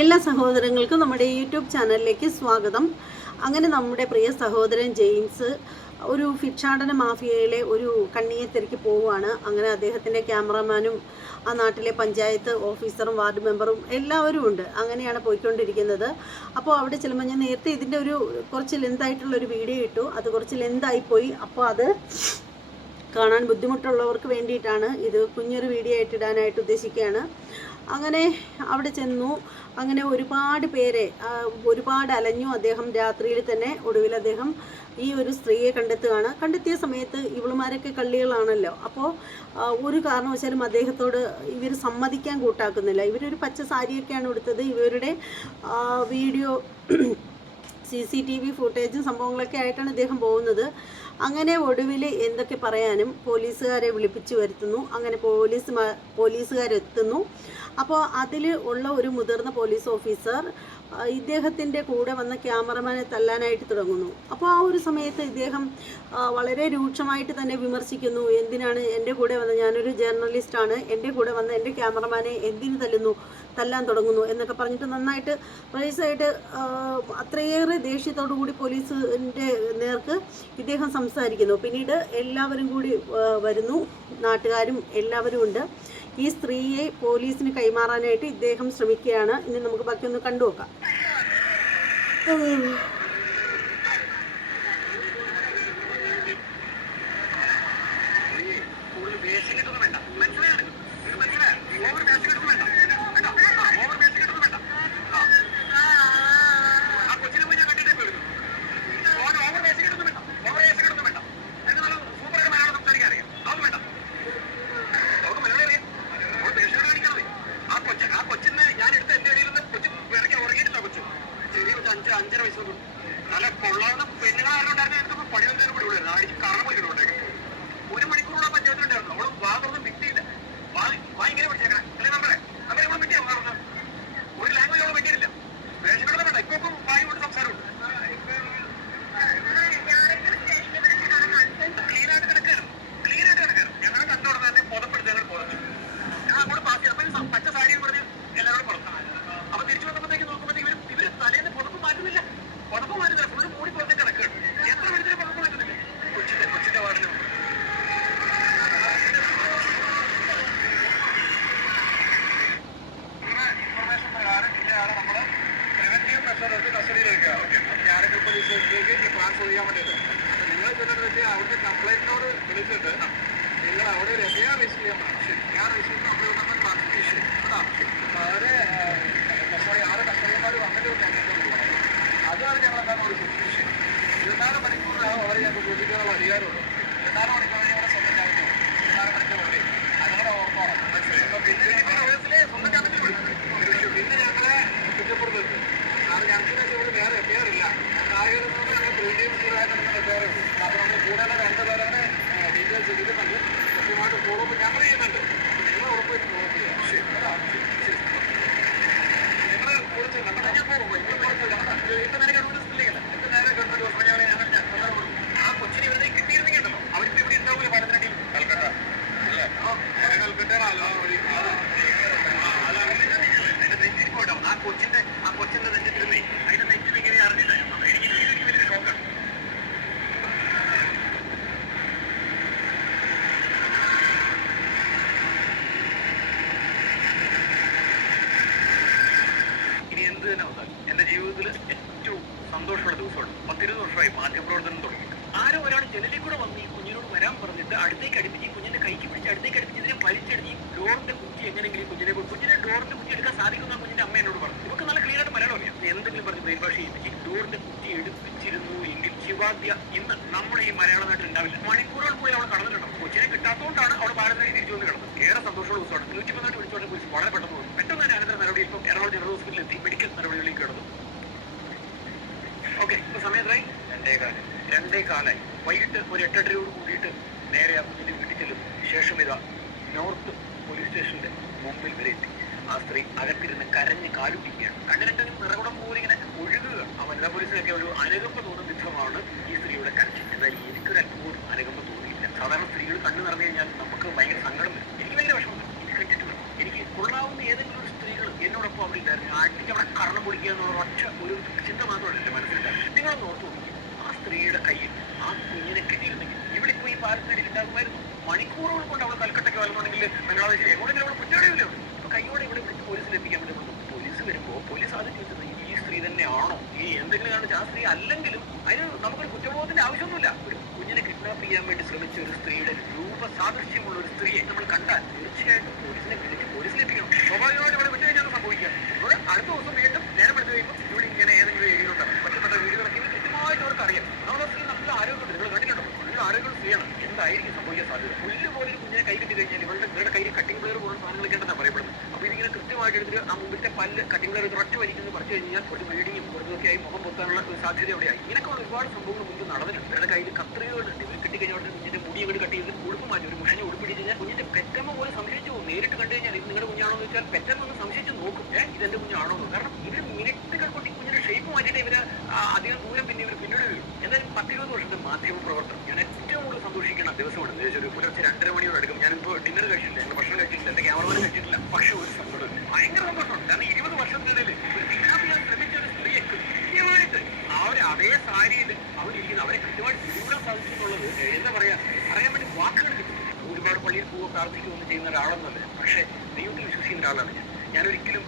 എല്ലാ സഹോദരങ്ങൾക്കും നമ്മുടെ യൂട്യൂബ് ചാനലിലേക്ക് സ്വാഗതം. അങ്ങനെ നമ്മുടെ പ്രിയ സഹോദരൻ ജെയിംസ് ഒരു ഭിക്ഷാടന മാഫിയയിലെ ഒരു കണ്ണിയെ തിരക്കി പോവുകയാണ്. അങ്ങനെ അദ്ദേഹത്തിന്റെ ക്യാമറമാനും ആ നാട്ടിലെ പഞ്ചായത്ത് ഓഫീസറും വാർഡ് മെമ്പറും എല്ലാവരും ഉണ്ട്. അങ്ങനെയാണ് പോയിക്കൊണ്ടിരിക്കുന്നത്. അപ്പോൾ അവിടെ ചെല്ലുമ്പോൾ ഞാൻ നേരത്തെ ഇതിന്റെ ഒരു കുറച്ച് ലെന്തായിട്ടുള്ളൊരു വീഡിയോ ഇട്ടു. അത് കുറച്ച് ലെന്തായിപ്പോയി അപ്പോൾ അത് കാണാൻ ബുദ്ധിമുട്ടുള്ളവർക്ക് വേണ്ടിയിട്ടാണ് ഇത് കുഞ്ഞൊരു വീഡിയോ ആയിട്ട് ഇടാനായിട്ട് ഉദ്ദേശിക്കുകയാണ്. അങ്ങനെ അവിടെ ചെന്നു. അങ്ങനെ ഒരുപാട് പേരെ ഒരുപാട് അലഞ്ഞു അദ്ദേഹം രാത്രിയിൽ തന്നെ ഒടുവിൽ അദ്ദേഹം ഈ ഒരു സ്ത്രീയെ കണ്ടെത്തുകയാണ്. കണ്ടെത്തിയ സമയത്ത് ഇവളുമാരൊക്കെ കള്ളികളാണല്ലോ. അപ്പോൾ ഒരു കാരണവശാലും അദ്ദേഹത്തോട് ഇവർ സമ്മതിക്കാൻ കൂട്ടാക്കുന്നില്ല. ഇവരൊരു പച്ച സാരിയൊക്കെയാണ് ഉടുത്തത്. ഇവരുടെ video C C T V ഫുട്ടേജും സംഭവങ്ങളൊക്കെ ആയിട്ടാണ് ഇദ്ദേഹം പോകുന്നത്. അങ്ങനെ ഒടുവിൽ എന്തൊക്കെ പറയാനും പോലീസുകാരെ വിളിപ്പിച്ചു വരുത്തുന്നു. അങ്ങനെ പോലീസ് പോലീസുകാരെത്തുന്നു. അപ്പോൾ അതിൽ ഉള്ള ഒരു മുതിർന്ന പോലീസ് ഓഫീസർ ഇദ്ദേഹത്തിന്റെ കൂടെ വന്ന ക്യാമറമാനെ തല്ലാനായിട്ട് തുടങ്ങുന്നു. അപ്പോൾ ആ ഒരു സമയത്ത് ഇദ്ദേഹം വളരെ രൂക്ഷമായിട്ട് തന്നെ വിമർശിക്കുന്നു. എന്തിനാണ് എന്റെ കൂടെ വന്ന? ഞാനൊരു ജേർണലിസ്റ്റാണ്. എന്റെ കൂടെ വന്ന എന്റെ ക്യാമറമാനെ എന്തിന് തല്ലുന്നു? തല്ലാൻ തുടങ്ങുന്നു എന്നൊക്കെ പറഞ്ഞിട്ട് നന്നായിട്ട് റൈസായിട്ട് അത്രയേറെ ദേഷ്യത്തോടു കൂടി പോലീസിന്റെ നേർക്ക് ഇദ്ദേഹം സംസാരിക്കുന്നു. പിന്നീട് എല്ലാവരും കൂടി വരുന്നു. നാട്ടുകാരും എല്ലാവരും ഉണ്ട്. ഈ സ്ത്രീയെ പോലീസിന് കൈമാറാനായിട്ട് ഇദ്ദേഹം ശ്രമിക്കുകയാണ്. ഇനി നമുക്ക് ബാക്കി ഒന്ന് കണ്ടു നോക്കാം കൂടുതൽ വേഷം കിട്ടുന്നു വേണ്ട മനസ്സിലായോ നിനക്ക്? നിനക്ക് മനസ്സിലായോ? ഓവർ വേഷം കിട്ടുന്നു വേണ്ട കേട്ടോ? ആ, ഓവർ വേഷം കിട്ടുന്നു വേണ്ട ആ. ആ കൊച്ചിനെ പോയി ഞാൻ കണ്ടിട്ടേ പോയിരുന്നു ഓൻ ഓവർ വേഷം കിട്ടുന്നു വേണ്ട ഓവർ വേഷം കിട്ടുന്നു വേണ്ട എനിക്ക് നല്ല സൂപ്പറായിട്ട് മലയാളം സംസാരിക്കാൻ അറിയാം അതൊന്നും വേണ്ട അവർക്ക് മലയാളം അറിയാം അവൾ വേഷം കെട്ട് കാണിക്കണത് ആ കൊച്ചു ആ കൊച്ചിനെ ഞാൻ എടുത്ത എന്റെ ഇടയിൽ നിന്ന് കൊച്ചു ഇറക്കി ഉറങ്ങിയിട്ടില്ല കൊച്ചു ചെറിയ കൊച്ചു അഞ്ച് അഞ്ചര വയസ്സുള്ളൂ നല്ല കൊള്ളാവുന്ന പെണ്ണുങ്ങളാരുണ്ടായിരുന്നു എനിക്ക് പണിയൊന്നും കൂടി ഉള്ളായിരുന്നു അടിച്ച് കാരണം വിളിക്കുന്നുണ്ടേക്ക് ഒരു മണിക്കൂറോളം പഞ്ചായത്തിലുണ്ടായിരുന്നു അവൾ വാ തുറന്ന് വിട്ടിയില്ല വാ വാ ഇങ്ങനെ പിടിച്ചേക്കണേ അല്ലേ നമ്മളെ നമ്മളെ ഇവിടെ വിട്ടിയാ വാ തുറന്ന് ഒരു ലാംഗ്വേജ് അവൾ വിട്ടിയില്ല വേഷങ്ങളുടെ വേണ്ട ഇപ്പൊ ഇപ്പം വായി കൊണ്ട് സംസാരമുണ്ട് ക്ലീൻ ആയിട്ട് കിടക്കാനും ക്ലീൻ ആയിട്ട് കിടക്കാനും ഞങ്ങളെ കണ്ടോടെ തന്നെ പുതപ്പെടുത്ത് ഞങ്ങൾ പുറത്തു ഞാൻ അങ്ങോട്ട് പാസ് ചെയ്തു അപ്പൊ ഈ പച്ച സാരി പറഞ്ഞ് എല്ലാവരോടും പുറത്തു അപ്പൊ തിരിച്ചു വന്നപ്പോഴത്തേക്ക് നോക്കുമ്പോഴത്തേക്ക് ഇവർ ഇവർ തലേന്ന് പുതപ്പ് മാറ്റുന്നില്ല പുതപ്പ് മാറ്റുന്നില്ല ഫുള്ള് മൂടി പുറത്തേക്ക് കിടക്കുകയാണ് എത്ര മണിച്ചിട്ട് പുതപ്പ് മാറ്റുന്നില്ല കൊച്ചിന്റെ കൊച്ചിന്റെ വാർഡിന് ഇൻഫർമേഷൻ പ്രകാരം ഇന്നയാളെ നമ്മൾ പ്രിവെന്റീവ് മെഷർ എടുത്ത് കസ്റ്റഡിയിലെടുക്കുക ഓക്കെ ഞാൻ ഗ്രൂപ്പ് ഡിസൈനിലേക്ക് ഈ ട്രാൻസ്ഫർ ചെയ്യാൻ വേണ്ടിയിട്ട് അപ്പോൾ നിങ്ങൾ ചെന്നിട്ട് വെച്ച് അവിടുത്തെ കംപ്ലൈന്റിനോട് വിളിച്ചിട്ട് നിങ്ങൾ അവിടെ ഒരു എഫ്ഐആർ രജിസ്റ്റർ ചെയ്യാൻ പറഞ്ഞു ശരി ഞാൻ രജിസ്റ്റർ ചെയ്യുന്ന അവിടെ വന്നപ്പോൾ ട്രാൻസ്ഫർ ശരി കേട്ടോ അവരെ കസ്റ്റഡി ആറ് കസ്റ്റഡിമാർ വന്നിട്ട് ഒരു അതാണ് ഞങ്ങളെന്താണ് ഒരു സിറ്റുവേഷൻ ഇരുപത്തിനാല് മണിക്കൂറിനകം അവരെ ഞങ്ങൾക്ക് ചോദിക്കാനുള്ള അധികാരമുള്ളൂ ഇരുപത്തിനാല് മണിക്കൂർ കൃത്യമായിട്ട് ഫോളോ അപ്പ് ഞങ്ങൾ ചെയ്യുന്നുണ്ട് നിങ്ങൾ ഉറപ്പായിട്ട് ഫോളോ ശരി. നിങ്ങൾ കുറിച്ച് നമ്മുടെ ഞാൻ പോകും ഇപ്പോൾ കുഴപ്പമില്ല ഇപ്പൊ നേരെ ഗവൺമെന്റ് സ്കൂളിലേക്കല്ല ഇപ്പൊ നേരെ ഞങ്ങൾ ഞങ്ങൾ ആ കൊച്ചിനെ ഇവരുടെ എന്ത് തന്നെ വന്നാലും എന്റെ ജീവിതത്തിൽ ഏറ്റവും സന്തോഷമുള്ള ദിവസമാണ്. പത്തിരുപത് വർഷമായി മാധ്യമപ്രവർത്തനം തുടങ്ങി. ആരോ ഒരാൾ ജനലിൽ കൂടെ വന്ന് ഈ കുഞ്ഞിനോട് വരാൻ പറഞ്ഞിട്ട് അടുത്തേക്ക് അടുപ്പിച്ച് ഈ കുഞ്ഞിന്റെ കൈക്ക് പിടിച്ച് അടുത്തേക്ക് അടുപ്പിച്ച് ഇതിനെ വലിച്ചെടുത്ത് ഈ ഡോറിന്റെ കുറ്റി എങ്ങനെയെങ്കിലും കുഞ്ഞിനെ കുഞ്ഞിനെ ഡോറിന്റെ കുറ്റി എടുക്കാൻ സാധിക്കുന്ന കുഞ്ഞിന്റെ അമ്മ എന്നോട് പറഞ്ഞു. ഇവർക്ക് നല്ല ക്ലിയർ ആയിട്ട് മലയാളം അറിയാം. എന്തെങ്കിലും പറഞ്ഞു പരിഭാഷ ചെയ്യിപ്പിച്ച് ഡോറിന്റെ കുറ്റി എടുപ്പിച്ചിരുന്നു എങ്കിൽ ശിവാദ്യ ഇന്ന് നമ്മുടെ ഈ മലയാള നാട്ടിൽ ഉണ്ടാവില്ല. മണിക്കൂറുകൾ ഒരു എട്ടെട്ടരയോട് കൂടിയിട്ട് നേരെ കുഞ്ഞിന്റെ വീട്ടിൽ ചെല്ലും. ശേഷം ഇതാ നോർത്ത് പോലീസ് സ്റ്റേഷന്റെ മുമ്പിൽ വരെ എത്തി. ആ സ്ത്രീ അകത്തിരുന്ന് കരഞ്ഞ് കാലുപിടിക്കുകയാണ്. കണ്ണ് രണ്ടിനും നിറകുടം പോലെ ഇങ്ങനെ ഒഴുകുക. ആ വനിതാ പോലീസിനൊക്കെ ഒരു അനുകമ്പ തോന്നുന്ന വിധമാണ് ഈ സ്ത്രീയുടെ കരച്ചിൽ. എന്നാൽ എനിക്കൊരു അല്പം പോലും അനുകമ്പ തോന്നിയില്ല സാധാരണ സ്ത്രീകൾ കണ്ണ് നിറഞ്ഞു കഴിഞ്ഞാൽ നമുക്ക് ഭയങ്കര സങ്കടം വരും എനിക്ക് ഭയങ്കര വിഷമം എനിക്ക് കണ്ടിട്ട് എനിക്ക് കൊള്ളാവുന്ന ഏതെങ്കിലും ഒരു സ്ത്രീകൾ എന്നോടൊപ്പം അപ്പൊ അവിടെ ഇല്ലായിരുന്നു അടിച്ച് അവിടെ കരണം പൊളിക്കുക എന്നുള്ള ഒറ്റ ഒരു ചിന്ത മാത്രമല്ല എന്റെ മനസ്സിലുണ്ടായിരുന്നു നിങ്ങളൊന്ന് ഓർത്തു നോക്കി ആ സ്ത്രീയുടെ കയ്യിൽ ആ കുഞ്ഞിനെ കിട്ടിയിരുന്നെങ്കിൽ ഇവിടെ ഇപ്പൊ ഈ പാലത്തിനടിയിൽ ഉണ്ടാകുമായിരുന്നു മണിക്കൂറുകൾ കൊണ്ട് അവൾ കൽക്കട്ടയ്ക്ക് വരണമെങ്കിൽ ബംഗ്ലാദേശിൽ എങ്ങോട്ടെങ്കിലും അവൾ കുറ്റവാളിയല്ലേ അപ്പൊ കൈയോടെ ഇവിടെ വിളിച്ച് പോലീസിൽ എത്തിക്കാൻ പോലീസ് വരുമ്പോ പോലീസ് ആദ്യം ചോദിച്ചത് ഈ സ്ത്രീ തന്നെയാണോ? ഈ എന്തെങ്കിലും കാണിച്ച ആ സ്ത്രീ അല്ലെങ്കിലും അതിന് നമുക്കൊരു കുറ്റബോധത്തിന്റെ ആവശ്യമൊന്നുമില്ല. ഒരു കുഞ്ഞിനെ കിഡ്നാപ്പ് ചെയ്യാൻ വേണ്ടി ശ്രമിച്ച ഒരു സ്ത്രീയുടെ രൂപ സാദൃശ്യമുള്ള ഒരു സ്ത്രീയെ നമ്മൾ കണ്ടാൽ തീർച്ചയായിട്ടും പോലീസിനെ വിളിച്ച് പോലീസിലെത്തിക്കണം സ്വാഭാവികമായിട്ട് ഇവിടെ വിട്ടു കഴിഞ്ഞാൽ സംഭവിക്കുക അടുത്ത ദിവസം വീണ്ടും നേരം എടുത്തു കഴിയുമ്പോൾ ഇവിടെ ഇങ്ങനെ ഏതെങ്കിലും ഏരിയയിലുണ്ടാകും ഒറ്റപ്പെട്ട വീടുകളൊക്കെ ഇവർ കൃത്യമായിട്ട് അവർക്ക് അറിയാം നമ്മുടെ സ്ത്രീ നല്ല ആരോഗ്യമുണ്ട് നിങ്ങൾ കണ്ടിട്ടുണ്ടോ നല്ല ആരോഗ്യം സ്ത്രീയാണ് എന്തായിരിക്കും സംഭവിക്കാൻ സാധ്യത പുല്ല് പോലെ ഒരു കുഞ്ഞിനെ കൈ കിട്ടി കഴിഞ്ഞാൽ ഇവരുടെ ഇവരുടെ കയ്യിൽ കട്ടിംഗ് പ്ലെയർ പോലുള്ള സാധനങ്ങളൊക്കെ ഉണ്ടെന്നാണ് പറയപ്പെടുന്നത്. അപ്പോൾ ഇതിങ്ങനെ കൃത്യമായിട്ട് എടുത്തിട്ട് ആ മുമ്പിലത്തെ പല്ല് കട്ടിംഗ് പ്ലെയർ ഒറ്റ വലിക്കുന്നത് പറിച്ചു കഴിഞ്ഞാൽ കുറച്ച് ബ്ലീഡിങ്ങും കുറച്ചൊക്കെ ആയി മുഖം പൊത്താനുള്ള ഒരു സാധ്യത അവിടെയായി ഇങ്ങനെയൊക്കെ ഒരുപാട് സംഭവങ്ങൾ മുമ്പ് നടന്നിട്ടുണ്ട്. ഇവരുടെ കയ്യിൽ ഇവർ കിട്ടിക്കഴിഞ്ഞാൽ ഉടനെ കുഞ്ഞിന്റെ മുടി അങ്ങോട്ട് കട്ട് ചെയ്ത് ഉടുപ്പ് മാറ്റി. ഒരു മുഷിനെ ഉടുപ്പിടിച്ച് കഴിഞ്ഞാൽ കുഞ്ഞിന്റെ പെറ്റമ്മ പോലും സംശയിച്ചു പോകും. നേരിട്ട് കണ്ടു കഴിഞ്ഞാൽ ഇത് നിങ്ങളുടെ കുഞ്ഞാണോ എന്ന് വെച്ചാൽ പെറ്റമ്മ ഒന്ന് സംശയിച്ച് നോക്കും. ഏഹ് ഇതെന്റെ കുഞ്ഞാണോ എന്ന്. കാരണം ഇവർ മിനിറ്റുകൾ കൊണ്ട് ഈ കുഞ്ഞിന്റെ ഷേപ്പ് മാറ്റിയിട്ട് ഇവർ ആ, അധികം ദൂരം പിന്നെ ഇവർ പിന്നീട് വീഴും എന്നാലും പത്തിരുപത് വർഷത്തെ മാധ്യമ പ്രവർത്തനം. ഞാൻ സന്തോഷിക്കുന്ന ദിവസമാണ് ഏകദേശം ഒരു പുലർച്ചെ രണ്ടര മണിയോട് എടുക്കും. ഞാനിപ്പോൾ ഡിന്നർ കഴിച്ചിട്ടില്ല. എന്റെ ഭക്ഷണം കഴിച്ചിട്ടില്ല. എന്റെ ക്യാമറമാൻ കഴിച്ചിട്ടില്ല. പക്ഷെ ഒരു സന്തോഷം ഭയങ്കര സന്തോഷമുണ്ട് കാരണം ഇരുപത് വർഷത്തിനിടയിൽ ഒരു ചെയ്യാൻ ശ്രമിച്ച ഒരു സ്ത്രീയെ കൃത്യമായിട്ട് ഒരു അതേ സാരിയിൽ അവരിരിക്കുന്ന അവരെ കൃത്യമായിട്ട് പിടികൂടാൻ സാധിച്ചിട്ടുള്ളത് എന്താ പറയാ പറയാൻ വേണ്ടി വാക്കുകൾ ഒരുപാട് പള്ളിയിൽ പോവുക പ്രാർത്ഥിക്കുകയൊന്നും ചെയ്യുന്ന ഒരാളൊന്നുമല്ല. പക്ഷേ ദൈവത്തിൽ വിശ്വസിക്കുന്ന ഒരാളാണ് ഞാൻ. ഒരിക്കലും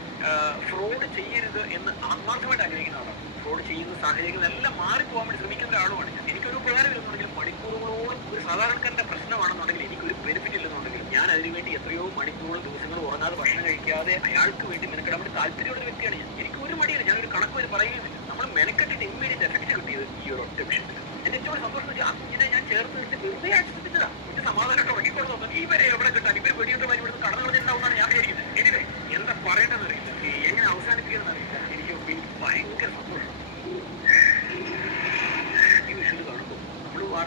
ഫ്രോഡ് ചെയ്യരുത് എന്ന് ആത്മാർത്ഥമായിട്ട് ആഗ്രഹിക്കുന്ന ആളാണ്. ഫ്രോഡ് ചെയ്യുന്ന സാഹചര്യങ്ങളെല്ലാം മാറിപ്പോകാൻ വേണ്ടി ശ്രമിക്കുന്ന ഒരാളുമാണ് ഞാൻ. എനിക്കൊരു ഉപകാരം ഇല്ലെന്നുണ്ടെങ്കിൽ മണിക്കൂറുകളോളം ഒരു സാധാരണക്കാരന്റെ പ്രശ്നമാണെന്നുണ്ടെങ്കിൽ എനിക്കൊരു ബെനിഫിറ്റ് ഇല്ലെന്നുണ്ടെങ്കിൽ ഞാൻ അതിനുവേണ്ടി എത്രയോ മണിക്കൂറുകൾ ദിവസങ്ങൾ ഉറങ്ങാതെ ഭക്ഷണം കഴിക്കാതെ അയാൾക്ക് വേണ്ടി മെനക്കെടാൻ വേണ്ടി താല്പര്യമുള്ള വ്യക്തിയാണ് ഞാൻ. എനിക്ക് ഒരു മടിയില്ല ഞാനൊരു കണക്ക് വരെ പറയുകയുമില്ല നമ്മൾ മെനക്കെട്ടിട്ട് ഇമ്മീഡിയറ്റ് എഫക്റ്റ് കിട്ടിയത് ഈ ഒരു ഒറ്റ വിഷയത്തിൽ. എന്റെ ഏറ്റവും സന്തോഷം വെച്ചാൽ ഞാൻ ചേർത്ത് വെച്ച് വെറുതെ ആശ്വസിപ്പിച്ചതാ കുഞ്ഞ് സമാധാനമൊക്കെ ഈ ഇവരെ എവിടെ കിട്ടാൻ ഇവർ വെടിയിട്ട് വരി ഇവിടുന്ന് കടന്നു കളഞ്ഞിട്ടുണ്ടാവുന്നതാണ് ഞാൻ വിചാരിക്കുന്നത് എനിവേ എന്താ പറയേണ്ടതെന്ന് അറിയില്ല ഈ എങ്ങനെ അവസാനിപ്പിക്കണമെന്ന് അറിയില്ല എനിക്ക് എനിക്ക് ഭയങ്കര സന്തോഷം ഈ വിഷയം കാണുമ്പോൾ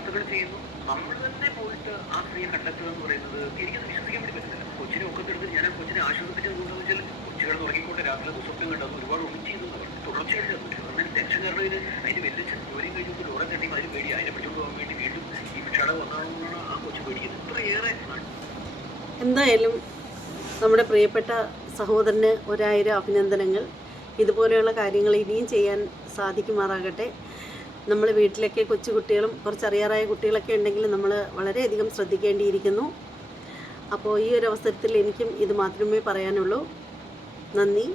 വാർത്തകൾ ചെയ്യുന്നു. നമ്മൾ തന്നെ പോയിട്ട് ആ സ്ത്രീയെ കണ്ടെത്തുക എന്ന് പറയുന്നത് എനിക്കത് വിശ്വസിക്കാൻ വേണ്ടി പറ്റുന്നില്ല കൊച്ചിനെ ഒക്കെ എടുത്ത് ഞാൻ ആ കൊച്ചിനെ ആശ്വസിപ്പിച്ചത് എന്താണെന്ന് വെച്ചാൽ കൊച്ചുകൾ ഉറങ്ങിക്കൊണ്ട് രാത്രി സ്വപ്നം കണ്ടത് ഒരുപാട് ഒന്നും ചെയ്തു തുടർച്ചയായിട്ട് തന്നിട്ട് അങ്ങനെ ടെൻഷൻ കാരണം ഇത് അതിന് വലിയ ജോലിയും കഴിഞ്ഞു ലോറെ തട്ടി അതിന് പേടി. അതിനെ പിടിച്ചോണ്ട് പോകാൻ വേണ്ടി വീണ്ടും ഈ ഭിക്ഷാട വന്നാണെന്നാണ് ആ കൊച്ചു പേടിക്കുന്നത്. ഇത്രയേറെ എന്തായാലും നമ്മുടെ പ്രിയപ്പെട്ട സഹോദരന് ഒരായിരം അഭിനന്ദനങ്ങൾ. ഇതുപോലെയുള്ള കാര്യങ്ങൾ ഇനിയും ചെയ്യാൻ സാധിക്കുമാറാകട്ടെ. നമ്മൾ വീട്ടിലൊക്കെ കൊച്ചു കുട്ടികളും കുറച്ചറിയാറായ കുട്ടികളൊക്കെ ഉണ്ടെങ്കിൽ നമ്മൾ വളരെയധികം ശ്രദ്ധിക്കേണ്ടിയിരിക്കുന്നു. അപ്പോൾ ഈ ഒരു അവസരത്തിൽ എനിക്കും ഇത് മാത്രമേ പറയാനുള്ളൂ. നന്ദി.